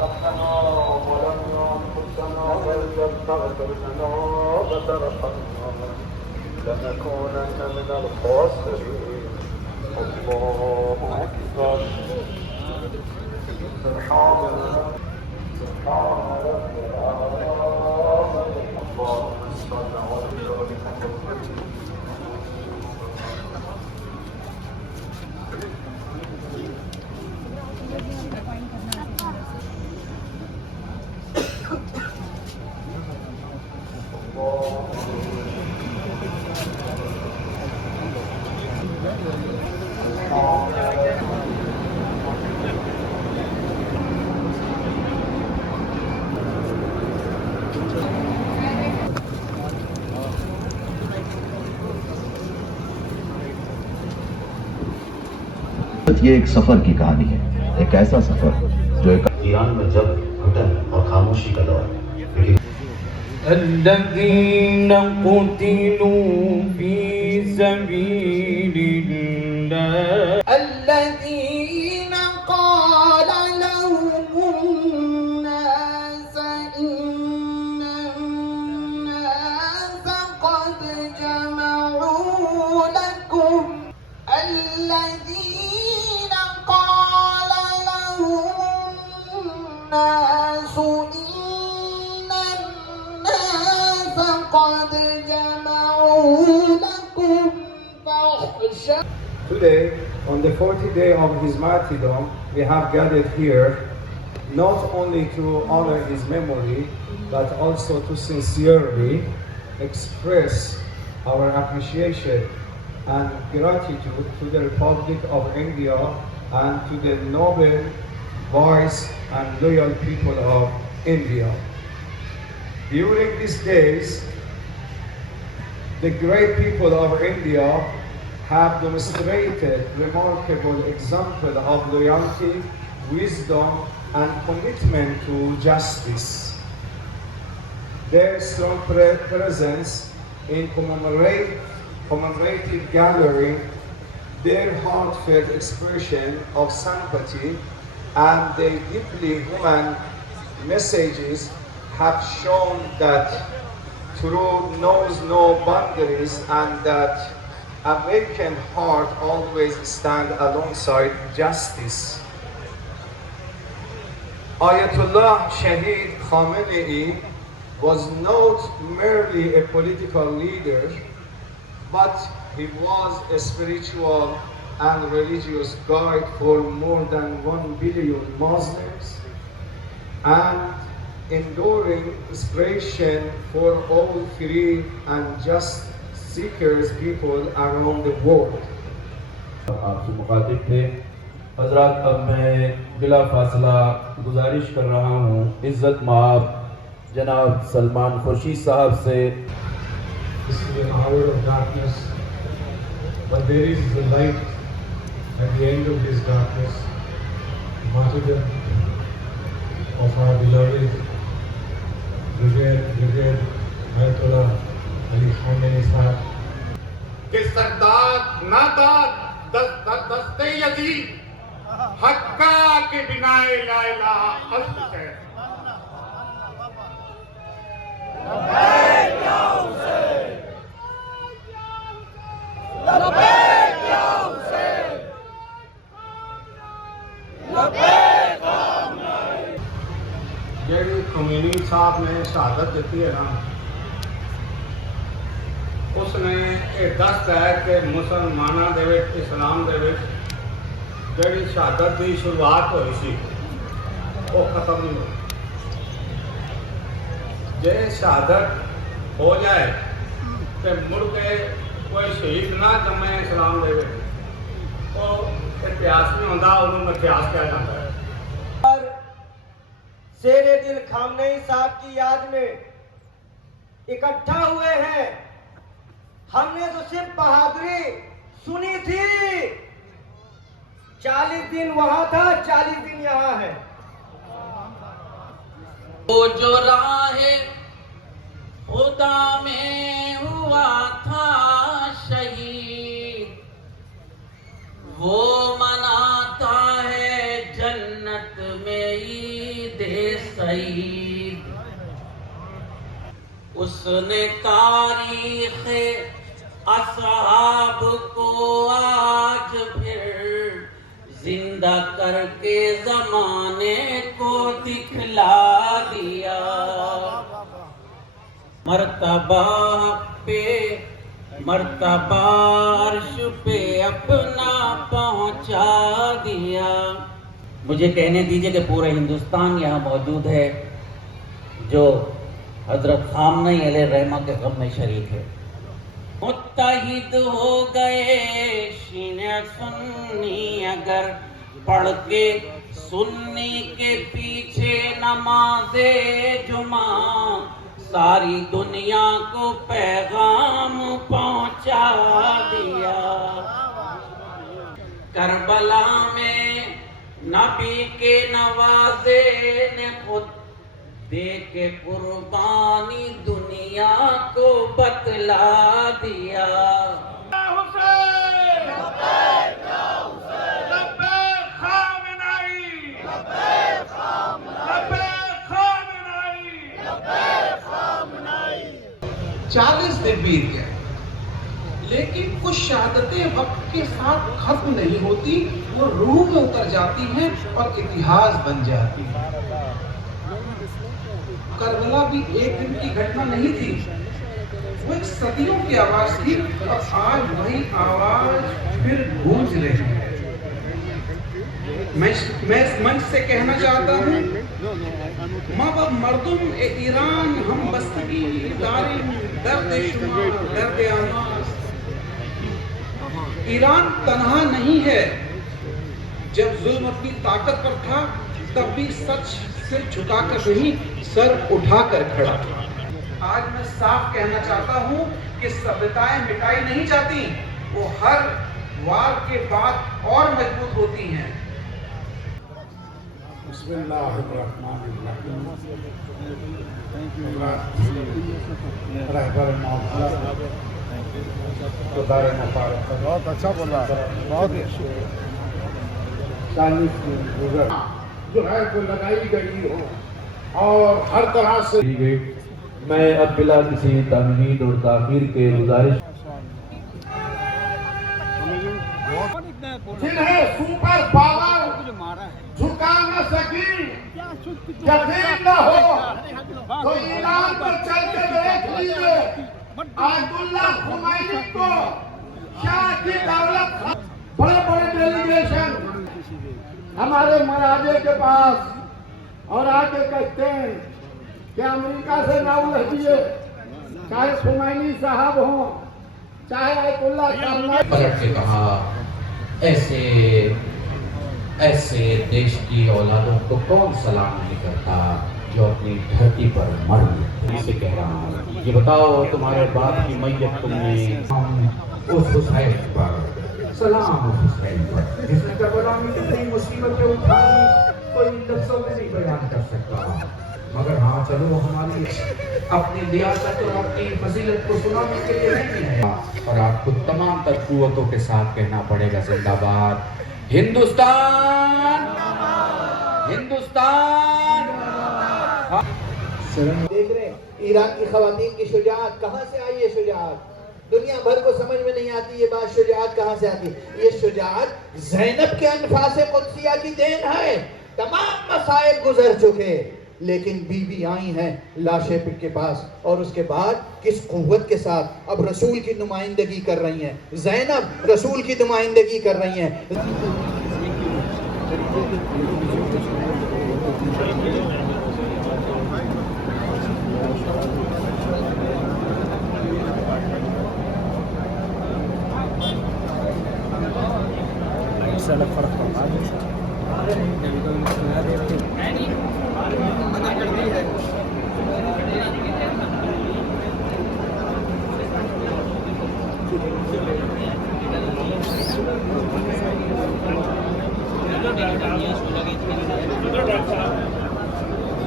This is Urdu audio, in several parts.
ربنا ظلمنا أنفسنا وإن لم تغفر لنا وترحمنا لنكونن من الخاسرين. الله أكبر. سبحان رب العالمين. اللهم صل على محمد. یہ ایک سفر کی کہانی ہے، ایک ایسا سفر جو ایران میں جب گھٹن اور خاموشی کا دور الذين قتلوا في سبيل الله الذين قال لهم الناس إن الناس قد جمعوا لكم الذين قال لهم الناس قد جمعوا لكم فاخشوا. Today, on the 40th day of his martyrdom, we have gathered here not only to honor his memory, but also to sincerely express our appreciation and gratitude to the Republic of India and to the noble, wise and loyal people of India. During these days, the great people of India have demonstrated remarkable example of loyalty, wisdom, and commitment to justice. Their strong presence in commemorative gathering, their heartfelt expression of sympathy, and their deeply human messages have shown that truth knows no boundaries and that a vacant heart always stands alongside justice. Ayatollah Shahid Khamenei was not merely a political leader, but he was a spiritual and religious guide for more than 1 billion Muslims and enduring inspiration for all free and just seekers people around the world. آپ سے مخاطب تھے حضرات، اب میں بلا فاصلہ گزارش کر رہا ہوں عزت مآب جناب سلمان خورشید صاحب سے. This is an hour of darkness, but there is the light at the end of this darkness. Martyrdom of our beloved Brigadier Ayatollah Ali Khamenei Sahab. کہ سردار ناداد دست یزید حقا کے بنا لا الہ الا ہے. لبیک یا حسین، لبیک یا حسین، لبیک خامنئی. جیڑی خمینی صاحب نے شہادت دیتی ہے نا، اس نے یہ دس ہے کہ مسلمانوں دے وچ اسلام دے وچ جڑی شہادت کی شروعات ہوئی سی وہ ختم نہیں ہوئی. جے شہادت ہو جائے تو مڑ کے کوئی شہید نہ جمے اسلام دے وچ تو اتہاس نہیں ہوتا، انہوں متیاس کہا جاتا ہے. اور شیر دل خامنئی صاحب کی یاد میں اکٹھا ہوئے ہیں. ہم نے تو صرف بہادری سنی تھی. 40 دن وہاں تھا، 40 دن یہاں ہے. وہ جو راہ خدا میں ہوا تھا شہید، وہ مناتا ہے جنت میں عید سعید. اس نے تاریخ اصحاب کو آج پھر زندہ کر کے زمانے کو دکھلا دیا. مرتبہ پہ مرتبہ عرش پہ اپنا پہنچا دیا. مجھے کہنے دیجئے کہ پورا ہندوستان یہاں موجود ہے جو حضرت خامنہ علیہ الرحمہ کے غم میں شریک ہے. متحد ہو گئے شیعہ سنی اگر پڑھ کے سنی کے پیچھے نماز جمعہ ساری دنیا کو پیغام پہنچا دیا. کربلا میں نبی کے نوازے نے خود دے کے قربانی دنیا کو بتلا دیا. چالیس دن بیت گئے لیکن کچھ شہادتیں وقت کے ساتھ ختم نہیں ہوتی, وہ روح میں اتر جاتی ہیں اور اتہاس بن جاتی ہیں. کربلا بھی ایک دن کی گھٹنا نہیں تھی, وہ ایک صدیوں کی آواز تھی اور آج وہی آواز پھر گونج رہی ہے. میں منچ سے کہنا چاہتا ہوں ماں مردم ایران ہم بستگی دارم درد شما درد آماز. ایران تنہا نہیں ہے. جب ظلم اپنی طاقت پر تھا تب بھی سچ سر جھکا کر نہیں سر اٹھا کر کھڑا تھا. آج میں صاف کہنا چاہتا ہوں کہ سبھیتائیں مٹائی نہیں جاتی, وہ ہر وار کے بعد اور مضبوط ہوتی ہیں. بسم اللہ الرحمن الرحیم. رہبر معاملہ خدار مبارک. بہت اچھا بولا, بہت چالیس دن گزر جو ہے وہ لگائی گئی ہو اور ہر طرح سے میں اب بلا کسی تمہید اور تاخیر کے گزارش جنہیں سپر پاور جھکا نہ سکی یقین نہ ہو تو ایران پر چل کے دیکھ لیجئے. آیت اللہ خمینی کو شاہ کی دولت بڑے بڑے ڈیلیگیشن ہمارے مراجع کے پاس اور آگے کہتے ہیں کہ امریکہ سے نہ الجھیے, چاہے خمینی صاحب ہوں چاہے آیت اللہ خامنہ. پلٹ کے کہا ایسے دیش کی اولادوں کو کون سلام نہیں کرتا جو اپنی دھرتی پر مر گئے. اسے کہہ رہا ہوں یہ بتاؤ تمہارے باپ کی میت تم نے اس حسین پر سلام اس حسین پر جس نے کربلا میں کتنی مصیبتیں اٹھائی کوئی لفظوں میں نہیں بیان کر سکتا. مگر ہاں چلو ہماری اپنی لیاقت اور اپنی فضیلت کو سنانے کے لیے نہیں ہے اور آپ کو تمام تر قوتوں کے ساتھ کہنا پڑے گا زندہ باد ہندوستان ہندوستان. دیکھ رہے ہیں ایران کی خواتین کی شجاعت کہاں سے آئی ہے. شجاعت دنیا بھر کو سمجھ میں نہیں آتی یہ بات, شجاعت کہاں سے آتی. یہ شجاعت زینب کے انفاس قدسیہ کی دین ہے. تمام مصائب گزر چکے لیکن بی بی آئی ہیں لاشے پٹ کے پاس اور اس کے بعد کس قوت کے ساتھ اب رسول کی نمائندگی کر رہی ہیں. زینب رسول کی نمائندگی کر رہی ہیں.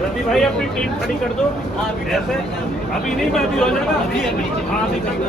ربی بھائی اپنی ٹیم کھڑی کر دو ایسے ابھی نہیں میں ابھی ہو جائے گا. ہاں ابھی کر دو.